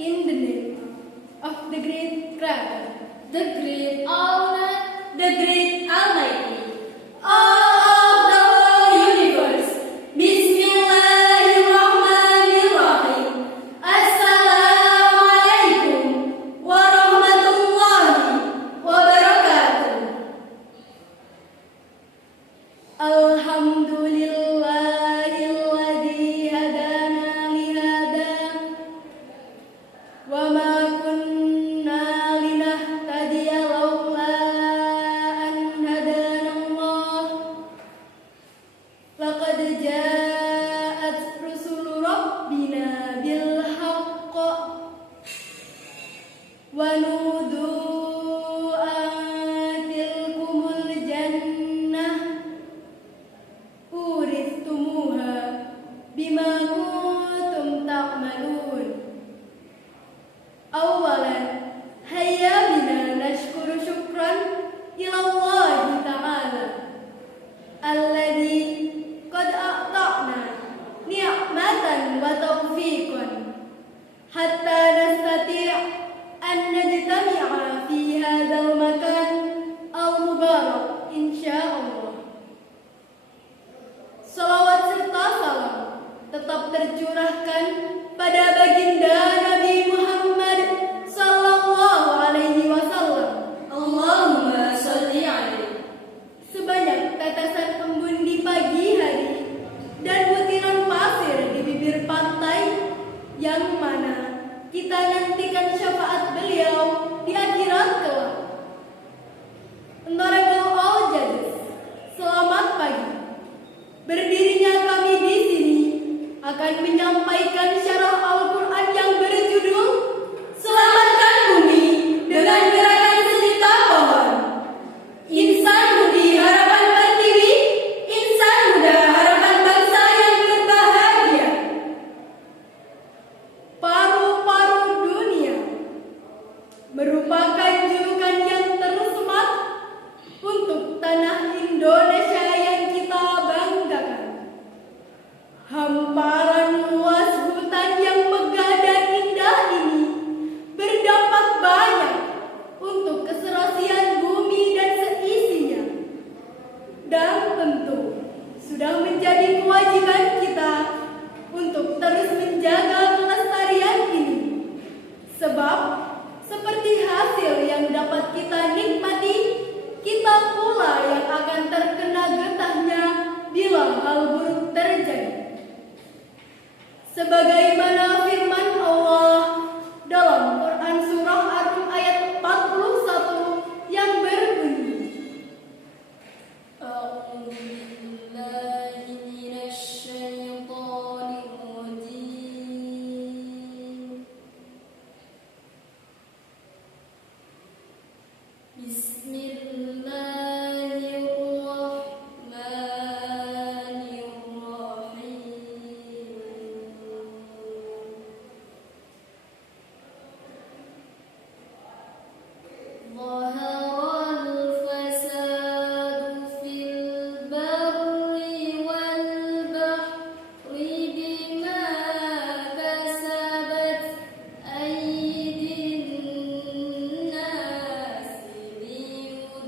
In the name of the great Creator, the great Almighty, the great Almighty, all of the whole universe. Bismillahirrahmanirrahim. Assalamualaikum warahmatullahi wabarakatuh. Alhamdulillahilladzi hadana li hada wa ma kunna linahtadiya laula an hadana Allah. Laqad ja'at rusulu rabbina bil haqq wa nudu an tilkumul jannah uristumuha bima kuntum ta'malun. Awalan, hayya bina nashkuru syukran ila Allah ta'ala alladzi qad a'ta'na ni'matan wa tawfiqan hatta nastati' an najtami'a fi hadzal makan al-mubarak insyaallah. Salawat serta salam tetap tercurahkan pada baginda Nabi Muhammad sallallahu alaihi wasallam. Allahumma sholli alaihi. Sebanyak tetesan embun di pagi hari dan butiran pasir di bibir pantai, yang mana kita nantikan syafaat beliau di akhirat kelak. Honorable all judges, selamat pagi. Berdirinya kami di sini akan menyampaikan syarah Al-Quran yang berjudul Selamatkan Bumi dengan Gerakan Sejuta Pohon. Insan Mudi Harapan Pertiwi, insan muda harapan bangsa yang berbahagia. Paru-paru dunia merupakan julukan yang tersemat untuk tanah Indonesia yang kita banggakan. Hamparan luas hutan yang megah dan indah ini berdampak banyak untuk keserasian bumi dan seisinya. Dan tentu sudah menjadi kewajiban kita untuk terus menjaga kelestarian ini. Sebab seperti hasil yang dapat kita nikmati, kita pula yang akan terkena getahnya bila hal buruk terjadi. Sebagaimana firman Allah dalam Quran surah Ar-Rum ayat 41 yang berbunyi, A'udzu billahi minasy syaithanir rajim. Bismillahirrahmanirrahim. ظهر الفساد في البر والبحر بما كسبت أيدي الناس ليذيقهم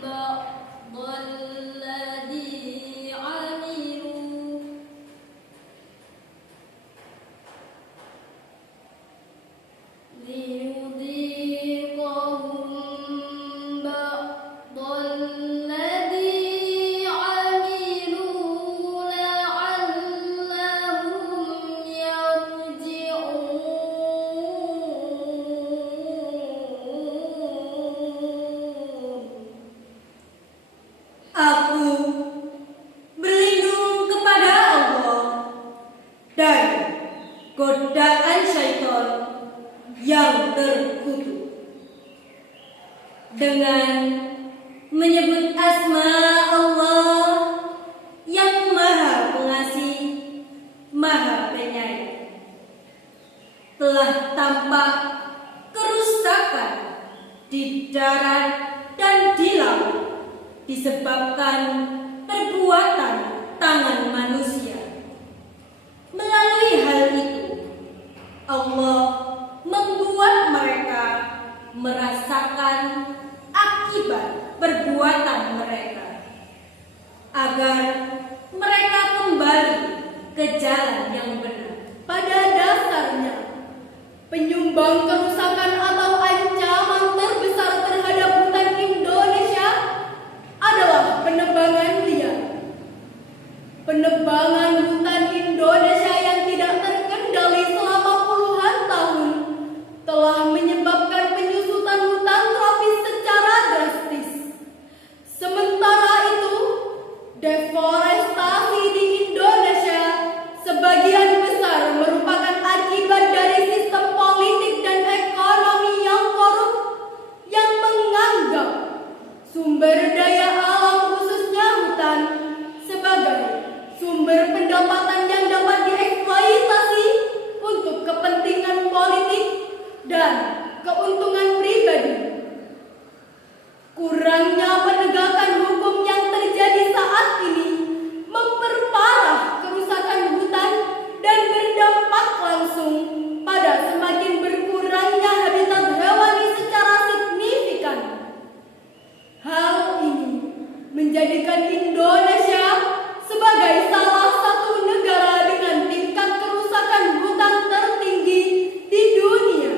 بعض الذي عملوا لعلهم يرجعون. Aku berlindung kepada Allah dari godaan syaitan yang terkutuk dengan menyebut asma Allah yang Maha Pengasih, Maha Penyayang. Telah tampak kerusakan di darat dan di laut disebabkan perbuatan tangan manusia. Melalui hal itu, Kebakaran hutan Indonesia yang tidak terkendali selama puluhan tahun telah menyebabkan penyusutan hutan tropis secara drastis. Sementara itu, deforestasi di Indonesia sebagian besar merupakan akibat dari sistem politik dan ekonomi yang korup yang menganggap sumber daya alam khususnya hutan sebagai sumber pendapatan yang dapat dieksploitasi untuk kepentingan politik dan keuntungan pribadi. Kurangnya penegakan hukum yang terjadi saat ini memperparah kerusakan hutan dan berdampak langsung pada semakin berkurangnya habitat hewani secara signifikan. Hal ini menjadikan Indonesia sebagai salah satu negara dengan tingkat kerusakan hutan tertinggi di dunia.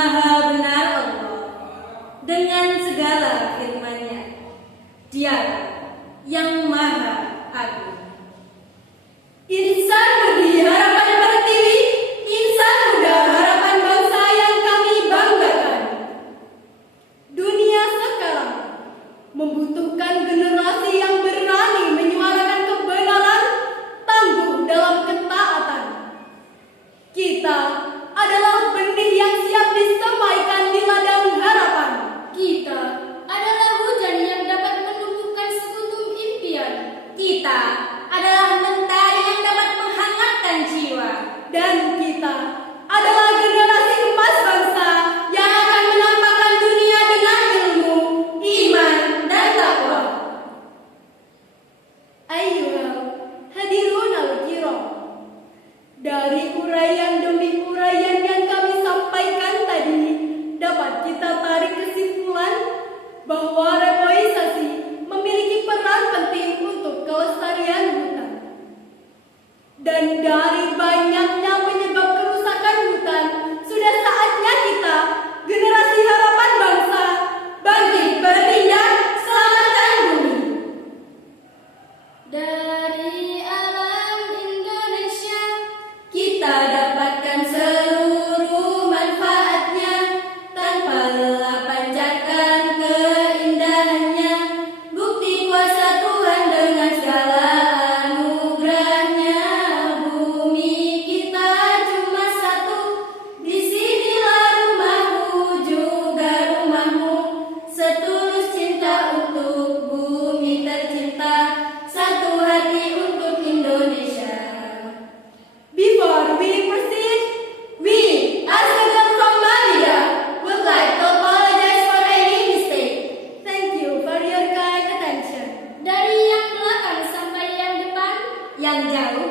Maha benar Allah dengan segala firman-Nya. Dia yang Maha Agung. Insan Mudi Harapan Pertiwi, insan muda harapan bangsa yang kami banggakan. Dunia sekarang membutuhkan generasi yang berani menyuarakan kebenaran, tangguh dalam ketaatan. Kita adalah benih yang siap disemaikan di ladang harapan. Kita adalah hujan yang dapat menumbuhkan sekutum impian. Kita adalah mentari yang dapat menghangatkan jiwa. Dan kita adalah generasi emas bangsa yang akan menampakkan dunia dengan ilmu, iman, dan takwa. Ayyuhal hadirun al-kiram, dari uraian demi uraian yang kami sampaikan tadi, dapat kita tarik kesimpulan bahwa reboisasi memiliki peran penting untuk kelestarian hutan. Dan dari banyaknya penyebab kerusakan hutan, sudah saatnya kita, generasi harapan bangsa, bangkit bertindak, selamatkan bumi. Dari alam Indonesia, Kita dapatkan seluruh manfaatnya, tanpa lelah panjatkan keindahannya. Bukti kuasa Tuhan dengan segala anugerahnya. Bumi kita cuma satu, disinilah rumahku juga rumahmu. Setulus cinta untuk bumi tercinta, satu hati untuk Indonesia. Before we proceed, we, as a girl from Malaysia, would like to apologize for any mistake. Thank you for your kind attention. dari yang belakang sampai yang depan, Yang jauh